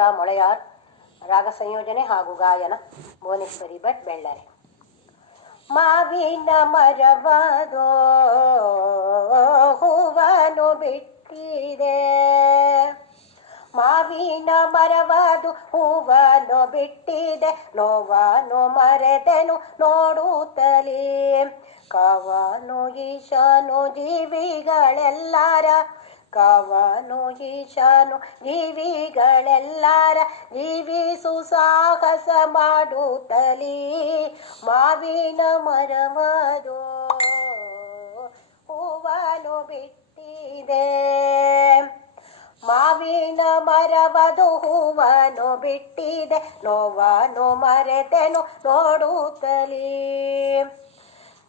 ಶಾರದಾ ಮೊಳೆಯಾರ್. ರಾಗ ಸಂಯೋಜನೆ ಹಾಗೂ ಗಾಯನ ಭುವನೇಶ್ವರಿ ಭಟ್, ಬೆಳ್ಳರೆ. ಮಾವಿನ ಮರವದು ಹೂವನ್ನು ಬಿಟ್ಟಿದೆ, ಮಾವಿನ ಮರವದು ಹೂವನ್ನು ಬಿಟ್ಟಿದೆ, ನೋವನ್ನು ಮರೆತೆನು ನೋಡುತ್ತಲೇ. ಕಾವನು ಈಶಾನು ಜೀವಿಗಳೆಲ್ಲಾರ, ಕಾವನು ಈಶಾನು ಜೀವಿಗಳೆಲ್ಲಾರ, ಜೀವಿಸು ಸಾಹಸ ಮಾಡುತ್ತಲೇ. ಮಾವಿನ ಮರವದು ಹೂವನ್ನು ಬಿಟ್ಟಿದೆ, ಮಾವಿನ ಮರವದು ಹೂವನ್ನು ಬಿಟ್ಟಿದೆ, ನೋವನ್ನು ಮರೆತೆನು ನೋಡುತ್ತಲೇ.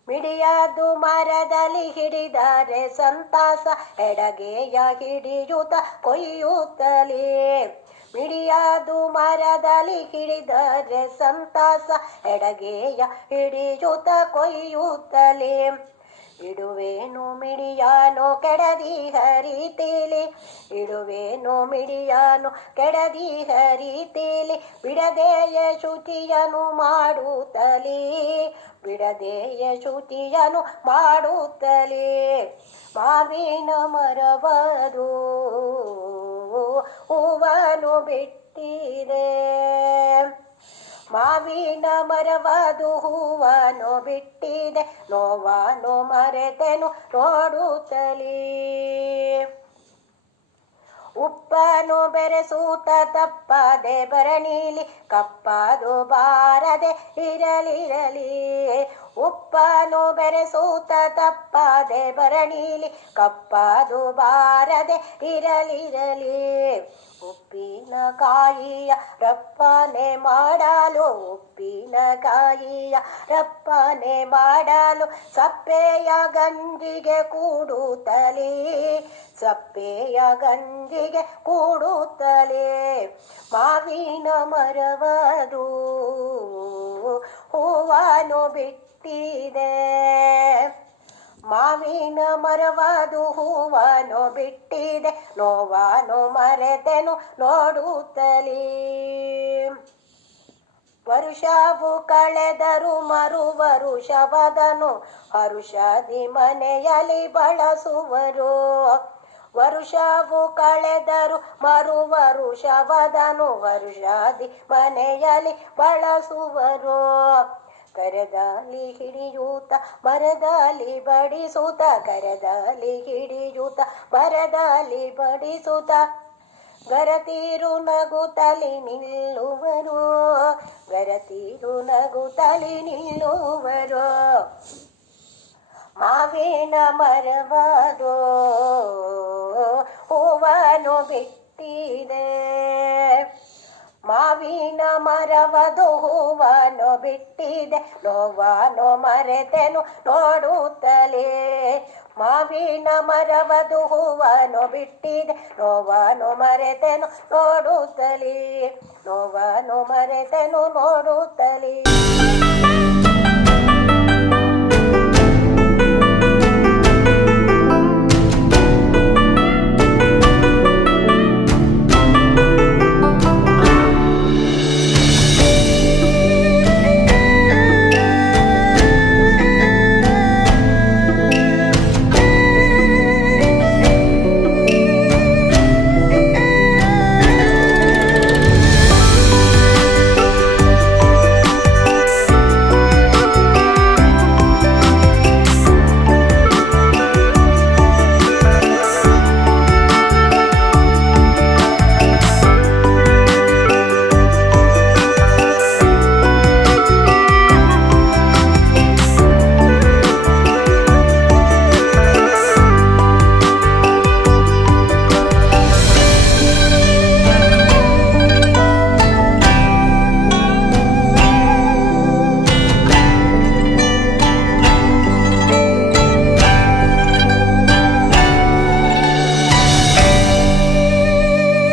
ಮಿಡಿಯದು ಮರದಲ್ಲಿ ಹಿಡಿದರೆ ಸಂತಾಸ, ಎಡಗೆಯ ಹಿಡಿಯುತ್ತ ಕೊಯ್ಯುತ್ತಲೇ. ಮಿಡಿಯದು ಮರದಲ್ಲಿ ಹಿಡಿದರೆ ಸಂತಾಸ, ಎಡಗೆಯ ಹಿಡಿಯುತ್ತ ಕೊಯ್ಯುತ್ತಲೇ. ಇಡುವೇನು ಮಿಡಿಯಾನು ಕೆಡದಿ ಹರಿತೇಲಿ, ಇಡುವೇನು ಮಿಡಿಯಾನು ಕೆಡದಿ ಹರಿತೇಲಿ, ಬಿಡದೆಯ ಶುಚಿಯನು ಮಾಡುತ್ತಲೇ, ಬಿಡದೆಯ ಶುಚಿಯನು ಮಾಡುತ್ತಲೇ. ಮಾವಿನ ಮರವದು ಹೂವನ್ನು ಬಿಟ್ಟಿದೆ, ಮಾವಿನ ಮರವದು ಹೂವನ್ನು ಬಿಟ್ಟಿದೆ, ನೋವನ್ನು ಮರೆತೆನು ನೋಡುತ್ತಲೇ. ಉಪ್ಪನು ಬೆರೆಸೂತ ತಪ್ಪದೆ ಬರನೀಲಿ, ಕಪ್ಪದು ಬಾರದೆ ಇರಲಿರಲಿ. ಉಪ್ಪನು ಬೆರೆಸೂತ ತಪ್ಪದೆ ಬರನೀಲಿ, ಕಪ್ಪದು ಬಾರದೆ ಇರಲಿರಲಿ. ಉಪ್ಪಿನಕಾಯಿಯ ರಪ್ಪನೆ ಮಾಡಲು, ಉಪ್ಪಿನಕಾಯಿಯ ರಪ್ಪನೆ ಮಾಡಲು, ಸಪ್ಪೆಯ ಗಂಜಿಗೆ ಕೂಡುತ್ತಲೇ, ಸಪ್ಪೆಯ ಗಂಜಿಗೆ ಕೂಡುತ್ತಲೇ. ಮಾವಿನ ಮರವದು ಹೂವನ್ನು ಬಿಟ್ಟಿದೆ, ಮಾವಿನ ಮರವದು ಹೂವನ್ನು ಬಿಟ್ಟಿದೆ, ನೋವನ್ನು ಮರೆತೆನು ನೋಡುತ್ತಲೇ. ವರುಷವು ಕಳೆದರು ಮರು ವರುಷವದನು, ಹರುಷದಿ ಮನೆಯಲ್ಲಿ ಬಳಸುವರು. ವರುಷವು ಕಳೆದರು ಮರು ವರುಷವದನು, ವರುಷದಿ ಮನೆಯಲ್ಲಿ ಬಳಸುವರು. ಕರದಲ್ಲಿ ಹಿಡಿಯೂತ ಮರದಲ್ಲಿ ಬಡಿಸೂತ, ಕರದಲ್ಲಿ ಹಿಡಿಯೂತ ಮರದಲ್ಲಿ ಬಡಿಸೂತ, ಗರತೀರು ನಗುತ್ತಲಿ ನಿಲ್ಲುವರು, ಗರತೀರು ನಗುತ್ತಲಿ ನಿಲ್ಲುವರು. ಮಾವಿನ ಮರವದು ಹೂವನ್ನು ಬಿಟ್ಟಿದೆ, ಮಾವಿನ ಮರವದು ಹೂವನ್ನು ಬಿಟ್ಟಿದೆ, ನೋವನ್ನು ಮರೆತೆನು ನೋಡುತ್ತಲೇ. ಮಾವಿನ ಮರವದು ಹೂವನ್ನು ಬಿಟ್ಟಿದೆ, ನೋವನ್ನು ಮರೆತೆನು ನೋಡುತ್ತಲೇ, ನೋವನ್ನು ಮರೆತೆನು ನೋಡುತ್ತಲೇ.